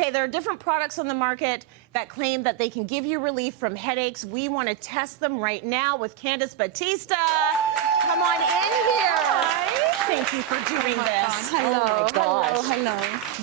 Okay, there are different products on the market that claim that they can give you relief from headaches. We want to test them right now with Candice Batista. Come on in here. Hi. Thank you for doing this. Hello. Oh my Hello.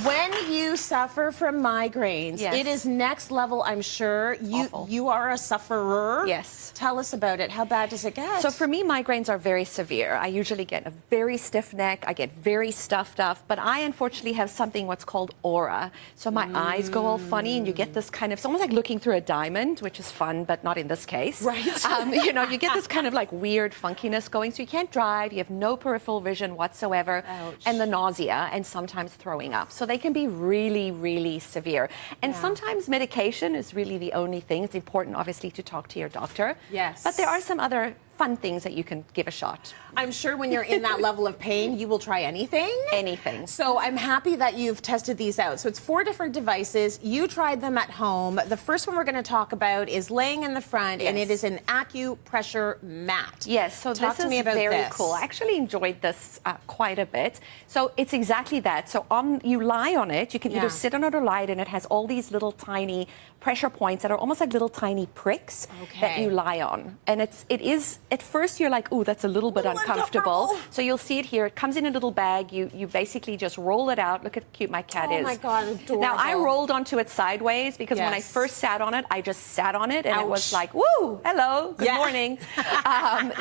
When you suffer from migraines, Yes. it is next level, I'm sure. You are a sufferer. Yes. Tell us about it. How bad does it get? So for me, migraines are very severe. I usually get a very stiff neck. I get very stuffed up. But I unfortunately have something what's called aura. So my eyes go all funny, and you get this kind of, it's almost like looking through a diamond, which is fun, but not in this case. Right. You know, you get this kind of like weird funkiness going. So you can't drive. You have no peripheral vision whatsoever. Ouch. And the nausea and sometimes throwing up. So they can be really, really severe. And sometimes medication is really the only thing. It's important, obviously, to talk to your doctor. Yes. But there are some other fun things that you can give a shot. I'm sure when you're in that level of pain, you will try anything. Anything. So I'm happy that you've tested these out. So it's 4 different devices. You tried them at home. The first one we're going to talk about is laying in the front, and it is an acupressure mat. Yes, so Talk this to me is about very this. cool. I actually enjoyed this quite a bit. So it's exactly that. So you lie on it. You can either sit on it or lie, and it has all these little tiny pressure points that are almost like little tiny pricks that you lie on. And it is at first you're like, ooh, that's a little bit uncomfortable. So you'll see it here. It comes in a little bag. You basically just roll it out. Look at how cute my cat is. Oh my God, adorable. Now I rolled onto it sideways because when I first sat on it, I just sat on it and it was like, woo, hello, good morning.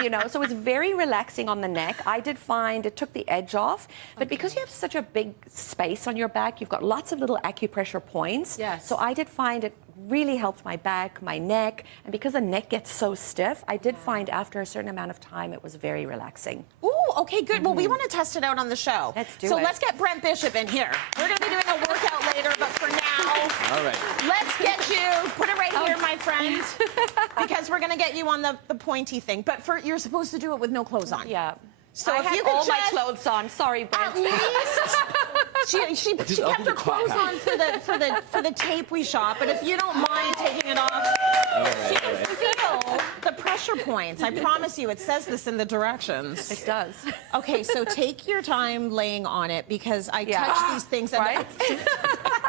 You know, so it's very relaxing on the neck. I did find it took the edge off, but because you have such a big space on your back, you've got lots of little acupressure points. Yes. So I did find it really helped my back, my neck, and because the neck gets so stiff, I did find after a certain amount of time it was very relaxing. Ooh, okay, good. Well, we want to test it out on the show. Let's do so it. let's get Brent Bishop in here. We're going to be doing a workout later, but for now, all right, let's get you, put it right here, my friend, because we're going to get you on the pointy thing. But you're supposed to do it with no clothes on. Yeah. So I if had you could all my just- clothes on. Sorry, Brent. At least she kept her clothes on for the tape we shot. But if you don't mind taking it off, you can feel the pressure points. I promise you, it says this in the directions. It does. Okay, so take your time laying on it because I touch these things and Right?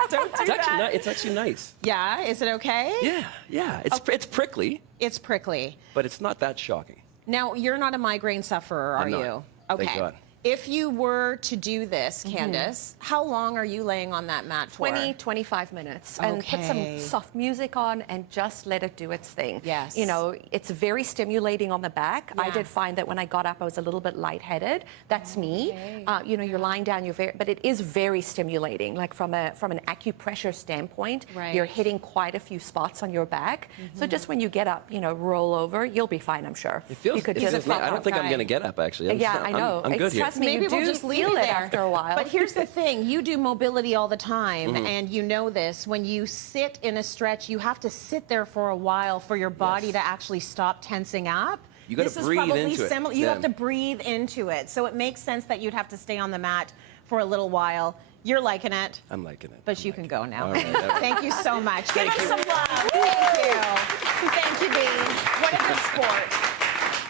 don't do that. it's actually nice. Yeah, is it okay? Yeah. It's prickly, It's prickly. but it's not that shocking. Now, you're not a migraine sufferer, are I'm not. you? Thank Okay. God. If you were to do this, Candice, how long are you laying on that mat for? 20, 25 minutes. And put some soft music on and just let it do its thing. Yes. You know, it's very stimulating on the back. I did find that when I got up, I was a little bit lightheaded. That's me. You know, you're lying down, but it is very stimulating. Like from an acupressure standpoint, you're hitting quite a few spots on your back. So just when you get up, you know, roll over, you'll be fine, I'm sure. It feels. I don't think I'm going to get up actually. I know. I'm good here. Trust me, Maybe you we'll do just leave feel it it there after a while. But here's the thing: you do mobility all the time, and you know this. When you sit in a stretch, you have to sit there for a while for your body to actually stop tensing up. You got to breathe into it. You have to breathe into it, so it makes sense that you'd have to stay on the mat for a little while. You're liking it. I'm liking it. But you can go now. All right. Thank you so much. Give us some love. Thank you. Thank you, Bea. What a good sport.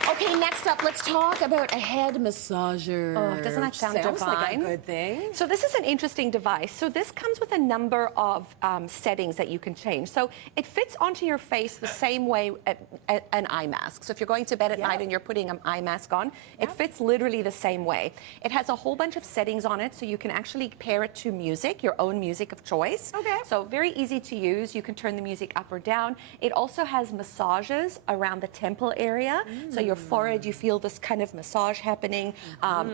Okay, next up, let's talk about a head massager. Oh, doesn't that sound Sounds like a divine? good thing. So this is an interesting device. So this comes with a number of settings that you can change. So it fits onto your face the same way an eye mask. So if you're going to bed at night and you're putting an eye mask on, it fits literally the same way. It has a whole bunch of settings on it, so you can actually pair it to music, your own music of choice. Okay. So very easy to use. You can turn the music up or down. It also has massages around the temple area. So your forehead, you feel this kind of massage happening,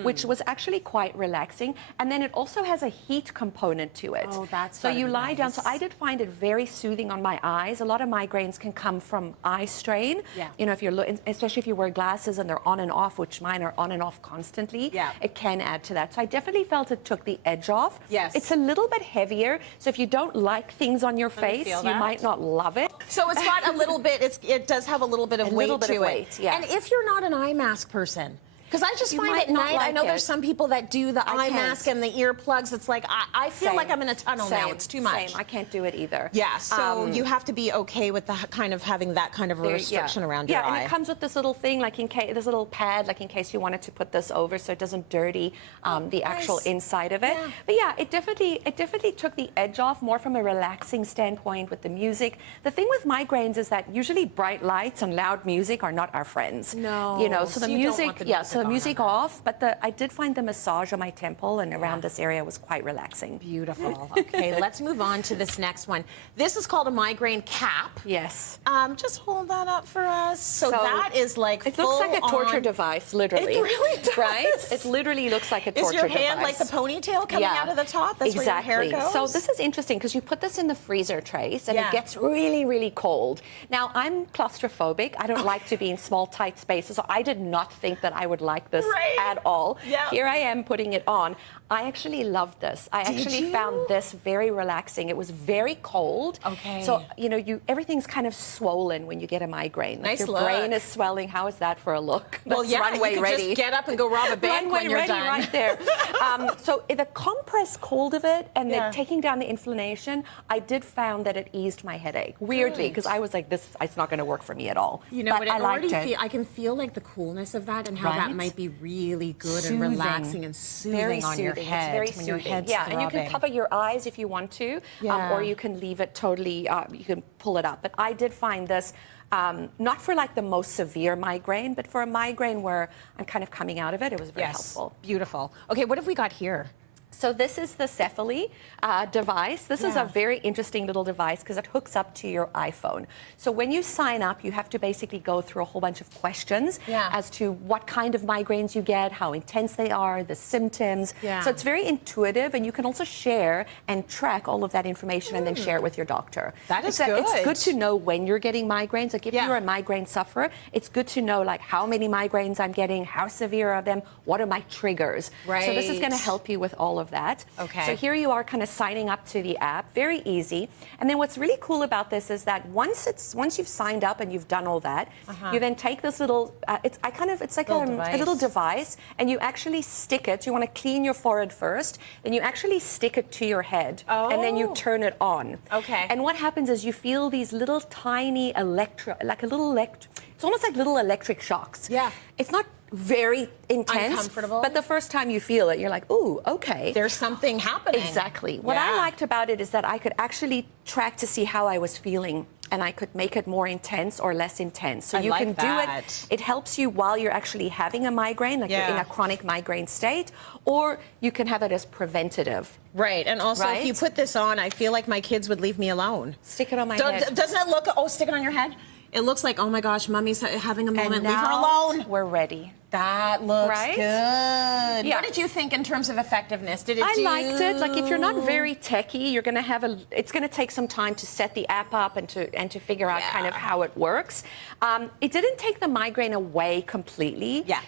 which was actually quite relaxing. And then it also has a heat component to it. Oh, that's so you gotta be lie down. nice. So I did find it very soothing on my eyes. A lot of migraines can come from eye strain. Yeah. You know, if you're especially if you wear glasses and they're on and off, which mine are on and off constantly. Yeah. It can add to that. So I definitely felt it took the edge off. Yes. It's a little bit heavier. So if you don't like things on your face, feel you that. might not love it. So it's got a little bit, it does have a little bit of weight little bit to of it. weight, yeah. And if you're not an eye mask person, Because I just find at night, I know there's some people that do the eye mask and the earplugs. It's like, I feel like I'm in a tunnel now. It's too much. Same. I can't do it either. Yeah, so you have to be okay with the kind of having that kind of a restriction around your eye. Yeah, and it comes with this little thing, like in case, this little pad, like in case you wanted to put this over so it doesn't dirty the actual inside of it. Yeah. But yeah, it definitely took the edge off more from a relaxing standpoint with the music. The thing with migraines is that usually bright lights and loud music are not our friends. No. You know, so the music, the music off, but I did find the massage on my temple and around this area was quite relaxing. Beautiful. Okay, let's move on to this next one. This is called a migraine cap. Yes. Just hold that up for us. So that is like it looks like a torture device, literally. It really does. Right? It literally looks like a torture device. Is your hand like the ponytail coming out of the top? That's where your hair goes? So this is interesting because you put this in the freezer, Trace, and it gets really, really cold. Now, I'm claustrophobic. I don't like to be in small, tight spaces, so I did not think that I would like this at all. Yeah. Here I am putting it on. I actually loved this. I actually found this very relaxing. It was very cold. Okay. So, you know, everything's kind of swollen when you get a migraine. Like your brain is swelling. How is that for a look? Well, yeah, runway you could just get up and go rob a bank when you're done. Right there. So the compressed cold of it and the taking down the inflammation, I did found that it eased my headache. Weirdly, because I was like, this it's not going to work for me at all. You know, but I liked it. I can feel like the coolness of that and how that might be really good and relaxing and soothing on your head. It's very soothing. Your head's and you can cover your eyes if you want to, or you can leave it totally, you can pull it up. But I did find this, not for like the most severe migraine, but for a migraine where I'm kind of coming out of it, it was very helpful. Beautiful. Okay, what have we got here? So this is the Cephaly device. This is a very interesting little device because it hooks up to your iPhone. So when you sign up, you have to basically go through a whole bunch of questions as to what kind of migraines you get, how intense they are, the symptoms. So it's very intuitive, and you can also share and track all of that information and then share it with your doctor. That is good. It's good to know when you're getting migraines. Like if you're a migraine sufferer, it's good to know like how many migraines I'm getting, how severe are them, what are my triggers. Right. So this is going to help you with all of that. Okay. So here you are kind of signing up to the app, very easy. And then what's really cool about this is that once you've signed up and you've done all that, you then take this little, it's like a little device, and you actually stick it. You want to clean your forehead first, then you actually stick it to your head, and then you turn it on. Okay. And what happens is you feel these little tiny it's almost like little electric shocks. Yeah. It's not very intense, uncomfortable, but the first time you feel it, you're like, ooh, okay. There's something happening. Exactly. What I liked about it is that I could actually track to see how I was feeling, and I could make it more intense or less intense. So you can do it. It helps you while you're actually having a migraine, like you're in a chronic migraine state, or you can have it as preventative. Right, and also if you put this on, I feel like my kids would leave me alone. Stick it on my head. Doesn't it look, stick it on your head? It looks like, oh my gosh, Mommy's having a moment. And leave her alone. We're ready. That looks good. Yeah. What did you think in terms of effectiveness? Did it I liked it. Like if you're not very techie, you're going to have it's going to take some time to set the app up and to figure out kind of how it works. It didn't take the migraine away completely. Yeah.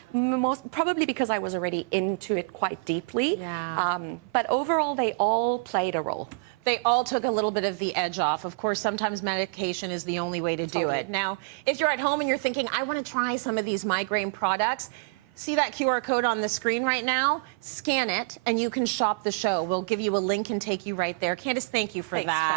Probably because I was already into it quite deeply. Yeah. But overall, they all played a role. They all took a little bit of the edge off. Of course, sometimes medication is the only way to do it. Now, if you're at home and you're thinking, I want to try some of these migraine products, see that QR code on the screen right now? Scan it, and you can shop the show. We'll give you a link and take you right there. Candice, thank you for that.